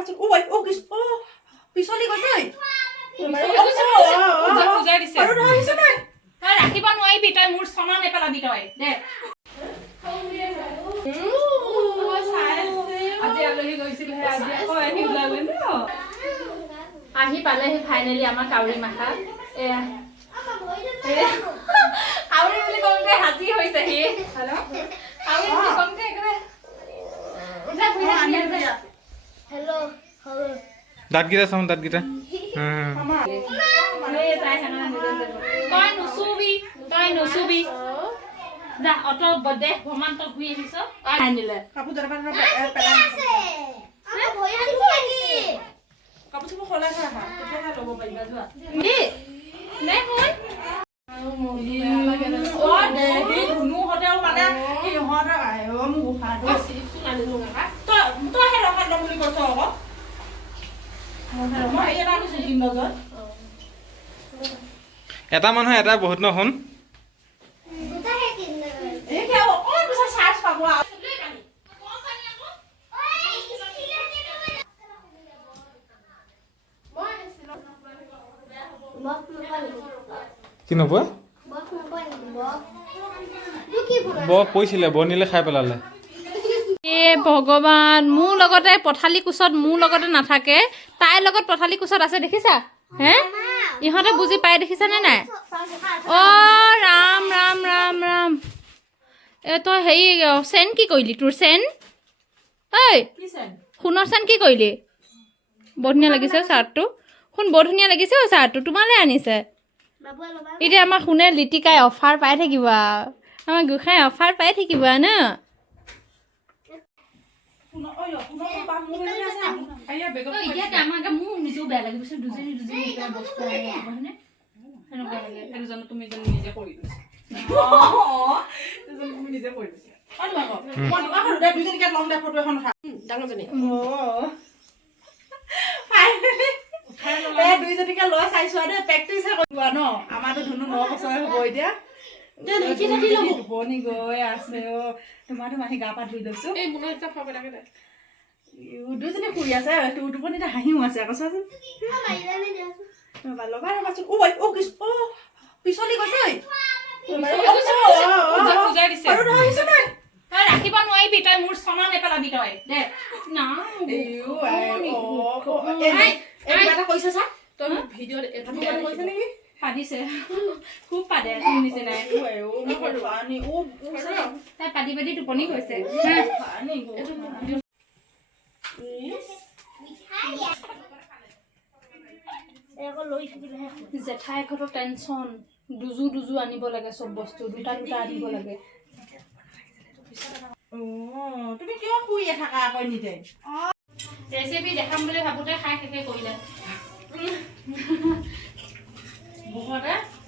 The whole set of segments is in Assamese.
মাছ ও ও কিছ ও পিছলি গৈছে বুজাই দিছে আৰু আহিছে নাই তই ৰাখিব নোৱাৰিবি তই মোৰ সমান নেপেলাবি তই দে আজি আলহী গৈছিল হে আজি আকৌ আহি ওলালে ন আহি পালেহি ফাইনেলি আমাৰ কাউৰী মাখা এয়া কাউৰী বুলি কওঁতে হাজি হৈছে সি হেল্ল' কাউৰী বুলি কওঁতে একেবাৰে হেল্ল' দাঁতকেইটা চাওঁ দাঁতকেইটা তই নুচুবি যা অত বদে ভ্ৰমণ তই ঘূৰি আহিছ আনিলে কাপোৰ দৰকাৰ কাপোৰ চাপোৰ সলাই থৈ আহা তেতিয়াহে ল'ব পাৰিবা যোৱা নে হয় অ দে সেই ধুনু হতেও মানে সিহঁতৰ মোক উশাহটো তই সেই ৰখাত ল'ম বুলি কৈছ আকৌ মই এই এটা আনিছোঁ 3 বজাত এটা মানুহ এটা বহুত ন শুন কি নপোৱা বৰ কৈছিলে বনিলে খাই পেলালে এ ভগৱান মোৰ লগতে পথালি কোচত মোৰ লগতে নাথাকে তাইৰ লগত পথালি কোচত আছে দেখিছা হে ইহঁতে বুজি পাই দেখিছানে নাই অ ৰাম ৰাম ৰাম ৰাম এ তই হেৰি চেন কি কৰিলি তোৰ চেন ঐ সোণৰ চেন কি কৰিলি বৰ ধুনীয়া লাগিছে চাৰ্টটো শুন বৰ ধুনীয়া লাগিছে অ চাৰ্টটো তোমালৈ আনিছে এতিয়া আমাৰ শুনে লিটিকাই অফাৰ পাই থাকিব আমাৰ গোসাঁই অফাৰ পাই থাকিব ন মোৰ নিজেও বেয়া লাগে দুজনী বস্তু তুমি নিজে কৰি নিজে কৰি দুজনীকে লং দে ফটো এখন ডাঙৰজনী দুইজনীকে লৈ চাইছো আৰু প্ৰেক্টিচহে কৰিবা ন আমাৰতো ধুনু 9 বছৰ হ'ব এতিয়া টোপনি গৈ আছে অ তোমাৰতো মাহী গা পা ধুই লৈছো দুইজনী শুই আছে টোপনিতে হাঁহিও আছে আকৌ চোৱাচোন ও কিছ ও পিছলি গৈছে বুজাই দিছে আৰু আহিছে নাই তই ৰাখিব নোৱাৰিবি তই মোৰ সমান নেপেলাবি তই দে না এটা কৈছে চা তই ভিডিঅ'ত এটা কৈছে নেকি পাদিছে খুব পাদে তুমি নিচিনাই তাই পাতি পাতি টোপনি গৈছে জেঠাই ঘৰৰ টেনচন দুজু আনিব লাগে চব বস্তু দুটা আনিব লাগে তুমি কিয় শুই থাকা আকৌ নিতে ৰেচিপি দেখাম বুলি ভাবোতে খাই শেষে কৰিলে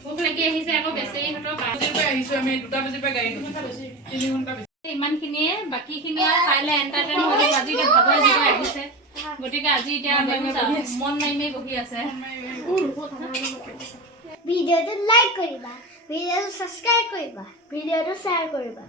ভোক লাগি আহিছে আকৌ বেচেৰিহঁতৰ ইমানখিনিয়ে বাকীখিনি আৰু কাইলৈ এণ্টাৰটেইন হ'লে আজি এতিয়া ভাগৰ জিগৰ আহিছে গতিকে আজি এতিয়া মন মাৰি বহি আছে ভিডিঅ'টো লাইক কৰিবা ভিডিঅ'টো ছাবস্ক্ৰাইব কৰিবা ভিডিঅ'টো শ্বেয়াৰ কৰিবা